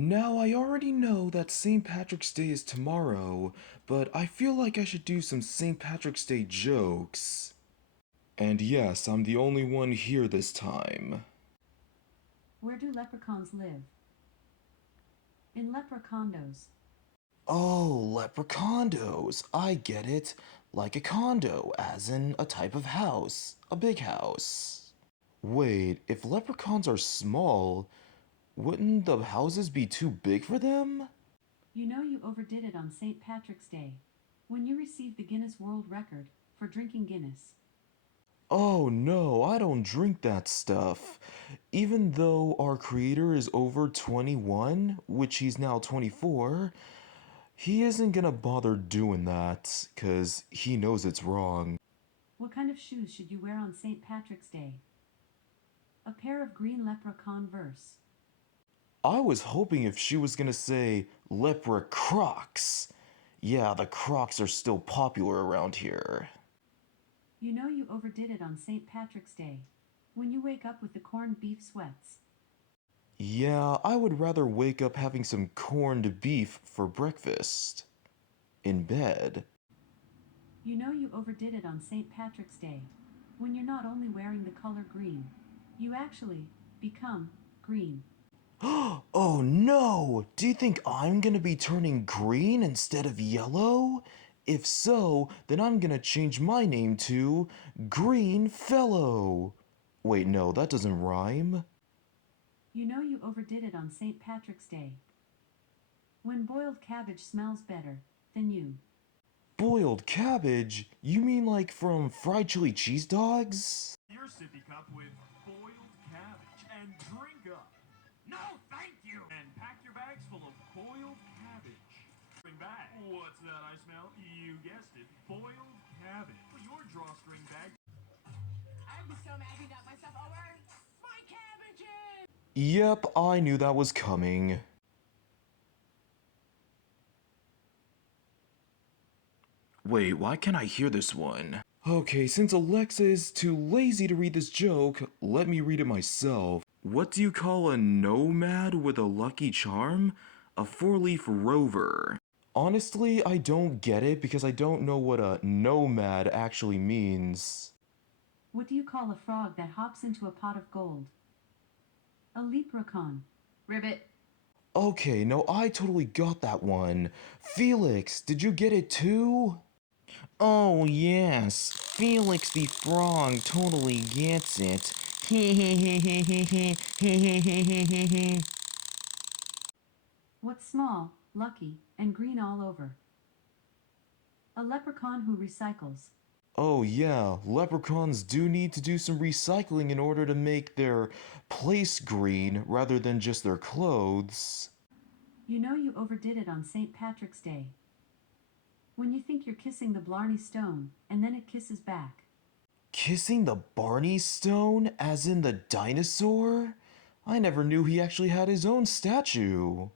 Now, I already know that St. Patrick's Day is tomorrow, but I feel like I should do some St. Patrick's Day jokes. And yes, I'm the only one here this time. Where do leprechauns live? In leprecondos. Oh, leprecondos. I get it. Like a condo, as in a type of house. A big house. Wait, if leprechauns are small, wouldn't the houses be too big for them? You know you overdid it on St. Patrick's Day, when you received the Guinness World Record for drinking Guinness. Oh no, I don't drink that stuff. Even though our creator is over 21, which he's now 24, he isn't gonna bother doing that, cause he knows it's wrong. What kind of shoes should you wear on St. Patrick's Day? A pair of green leprechaun verse. I was hoping if she was gonna say lepra crocs. Yeah, the crocs are still popular around here. You know you overdid it on St. Patrick's Day, when you wake up with the corned beef sweats. Yeah, I would rather wake up having some corned beef for breakfast. In bed. You know you overdid it on St. Patrick's Day, when you're not only wearing the color green, you actually become green. Oh no! Do you think I'm gonna be turning green instead of yellow? If so, then I'm gonna change my name to Green Fellow. Wait, no, that doesn't rhyme. You know you overdid it on St. Patrick's Day, when boiled cabbage smells better than you. Boiled cabbage? You mean like from fried chili cheese dogs? Your sippy cup with boiled cabbage and drink up. No, thank you. And pack your bags full of boiled cabbage. Bring back. What's that I smell? You guessed it. Boiled cabbage. Your drawstring bag. I'd be so mad if he knocked myself over. My cabbages! Yep, I knew that was coming. Wait, why can't I hear this one? Okay, since Alexa is too lazy to read this joke, let me read it myself. What do you call a nomad with a lucky charm? A four-leaf rover. Honestly, I don't get it because I don't know what a nomad actually means. What do you call a frog that hops into a pot of gold? A leprechaun. Ribbit. Okay, no, I totally got that one. Felix, did you get it too? Oh, yes. Felix the Frog totally gets it. What's small, lucky, and green all over? A leprechaun who recycles. Oh, yeah, leprechauns do need to do some recycling in order to make their place green rather than just their clothes. You know you overdid it on St. Patrick's Day, when you think you're kissing the Blarney Stone, and then it kisses back. Kissing the Barney Stone, as in the dinosaur? I never knew he actually had his own statue.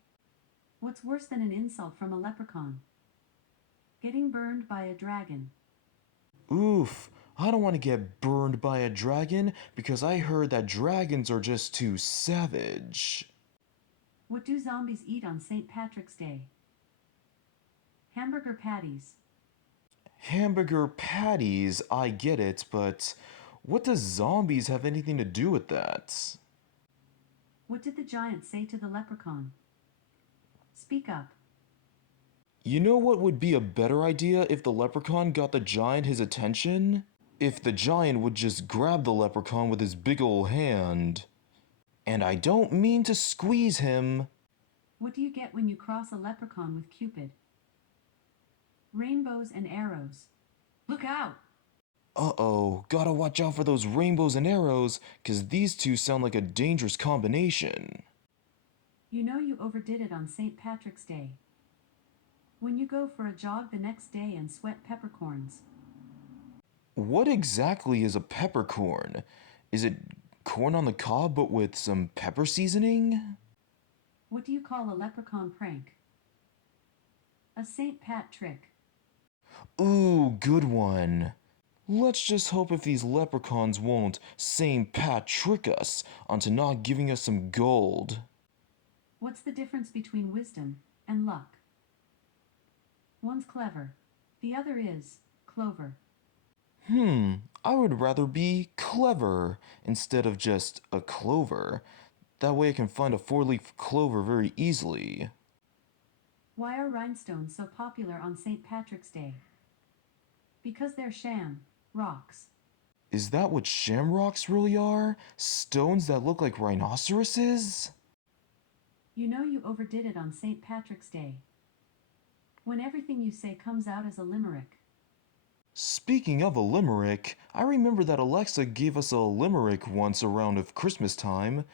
What's worse than an insult from a leprechaun? Getting burned by a dragon. Oof, I don't want to get burned by a dragon because I heard that dragons are just too savage. What do zombies eat on St. Patrick's Day? Hamburger patties. Hamburger patties, I get it, but what does zombies have anything to do with that? What did the giant say to the leprechaun? Speak up. You know what would be a better idea if the leprechaun got the giant his attention? If the giant would just grab the leprechaun with his big ol' hand. And I don't mean to squeeze him. What do you get when you cross a leprechaun with Cupid? Rainbows and arrows. Look out! Uh-oh, gotta watch out for those rainbows and arrows, cause these two sound like a dangerous combination. You know you overdid it on St. Patrick's Day, when you go for a jog the next day and sweat peppercorns. What exactly is a peppercorn? Is it corn on the cob but with some pepper seasoning? What do you call a leprechaun prank? A St. Pat trick. Ooh, good one. Let's just hope if these leprechauns won't St. Pat trick us onto not giving us some gold. What's the difference between wisdom and luck? One's clever, the other is clover. I would rather be clever instead of just a clover. That way I can find a four-leaf clover very easily. Why are rhinestones so popular on St. Patrick's Day? Because they're sham rocks. Is that what shamrocks really are? Stones that look like rhinoceroses? You know you overdid it on St. Patrick's Day. When everything you say comes out as a limerick. Speaking of a limerick, I remember that Alexa gave us a limerick once around of Christmas time.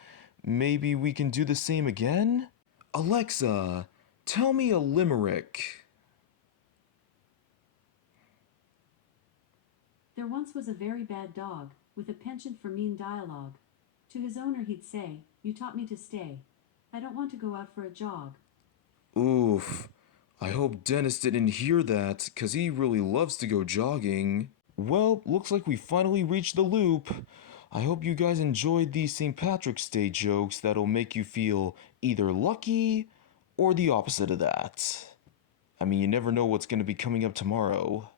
Maybe we can do the same again? Alexa, tell me a limerick. There once was a very bad dog, with a penchant for mean dialogue. To his owner he'd say, "You taught me to stay. I don't want to go out for a jog." Oof. I hope Dennis didn't hear that, 'cause he really loves to go jogging. Well, looks like we finally reached the loop. I hope you guys enjoyed these St. Patrick's Day jokes that'll make you feel either lucky or the opposite of that. I mean, you never know what's going to be coming up tomorrow.